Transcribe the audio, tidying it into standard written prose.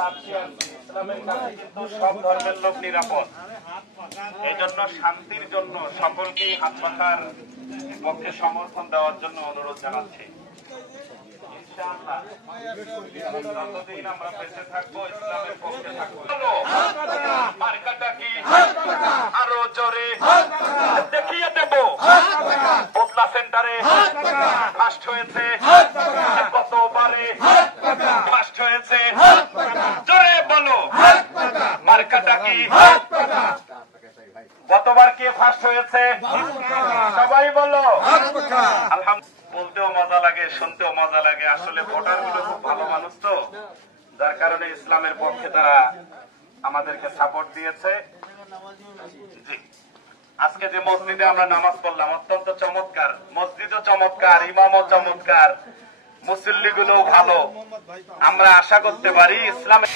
ইসলামের কাছে কিন্তু সব ধর্মের লোক নিরাপদ। এই জন্য শান্তির জন্য সকলকেই হাত পাখার পক্ষে সমর্থন দেওয়ার জন্য অনুরোধ জানাচ্ছি। যতদিন আমরা বেঁচে থাকবো ইসলামের পক্ষে থাকবো। মার্কাটা কি আরো জোরে দেখিয়ে দেব। বদলা সেন্টারে ফার্স্ট হয়েছে, কতবারে ফার্স্ট হয়েছে, জোরে বলো মার্কাটা কি, কতবার কে ফার্স্ট হয়েছে সবাই বলো। আলহামদুলিল্লাহ। বলতেও মজা লাগে, শুনতেও মজা লাগে। আসলে ভোটার গুলো খুব ভালো মানুষ তো, যার কারণে ইসলামের পক্ষে তারা আমাদেরকে সাপোর্ট দিয়েছে। জি, আজকে যে মসজিদে আমরা নামাজ পড়লাম অত্যন্ত চমৎকার, মসজিদও চমৎকার, ইমামও চমৎকার, মুসল্লি গুলো ভালো। আমরা আশা করতে পারি ইসলামের